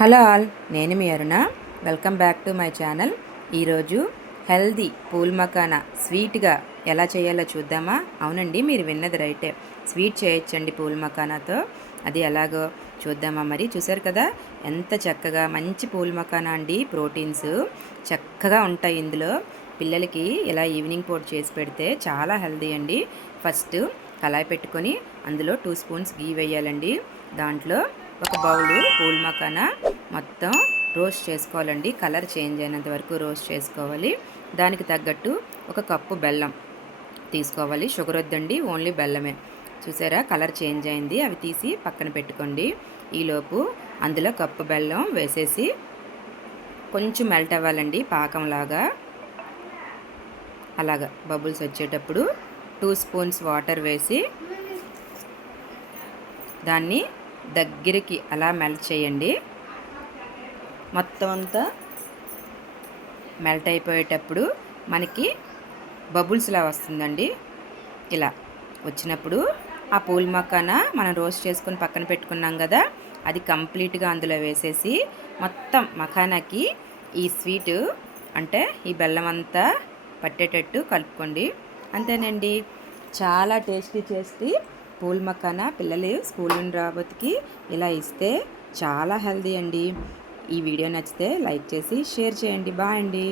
Hello all, నేను మీ Aruna. Welcome back to my channel. ఈరోజు హెల్దీ పూల్ మకానా స్వీట్గా ఎలా చేయాలో చూద్దామా? అవునండి, మీరు విన్నది రైటే. స్వీట్ చేయొచ్చండి పూల్ మకానాతో. అది ఎలాగో చూద్దామా? మరి చూసారు కదా ఎంత చక్కగా మంచి పూల్ మకానా అండి. ప్రోటీన్స్ చక్కగా ఉంటాయి ఇందులో. పిల్లలకి ఇలా ఈవినింగ్ పూట చేసి పెడితే చాలా హెల్దీ అండి. ఫస్ట్ కళాయి పెట్టుకొని అందులో 2 స్పూన్స్ గీ వేయాలండి. దాంట్లో ఒక బౌలు పూల్ మకానా మొత్తం రోస్ట్ చేసుకోవాలండి. కలర్ చేంజ్ అయినంత వరకు రోస్ట్ చేసుకోవాలి. దానికి తగ్గట్టు ఒక కప్పు బెల్లం తీసుకోవాలి. షుగర్ వద్దండి, ఓన్లీ బెల్లమే. చూసారా కలర్ చేంజ్ అయింది. అవి తీసి పక్కన పెట్టుకోండి. ఈలోపు అందులో కప్పు బెల్లం వేసేసి కొంచెం మెల్ట్ అవ్వాలండి, పాకంలాగా. అలాగా బబుల్స్ వచ్చేటప్పుడు 2 స్పూన్స్ వాటర్ వేసి దాన్ని దగ్గరికి అలా మెల్ట్ చేయండి. మొత్తం అంతా మెల్ట్ అయిపోయేటప్పుడు మనకి బబుల్స్లా వస్తుందండి. ఇలా వచ్చినప్పుడు ఆ పూల్ మకానా మనం రోస్ట్ చేసుకొని పక్కన పెట్టుకున్నాం కదా, అది కంప్లీట్గా అందులో వేసేసి మొత్తం మకానాకి ఈ స్వీటు అంటే ఈ బెల్లం అంతా పట్టేటట్టు కలుపుకోండి. అంతేనండి, చాలా టేస్టీ పూల్ మకానా పిల్లలు స్కూల్ నుండి రాబోతుకి ఇలా ఇస్తే చాలా హెల్దీ అండి. ఈ వీడియో నచ్చితే లైక్ చేసి షేర్ చేయండి. బాయ్ అండి.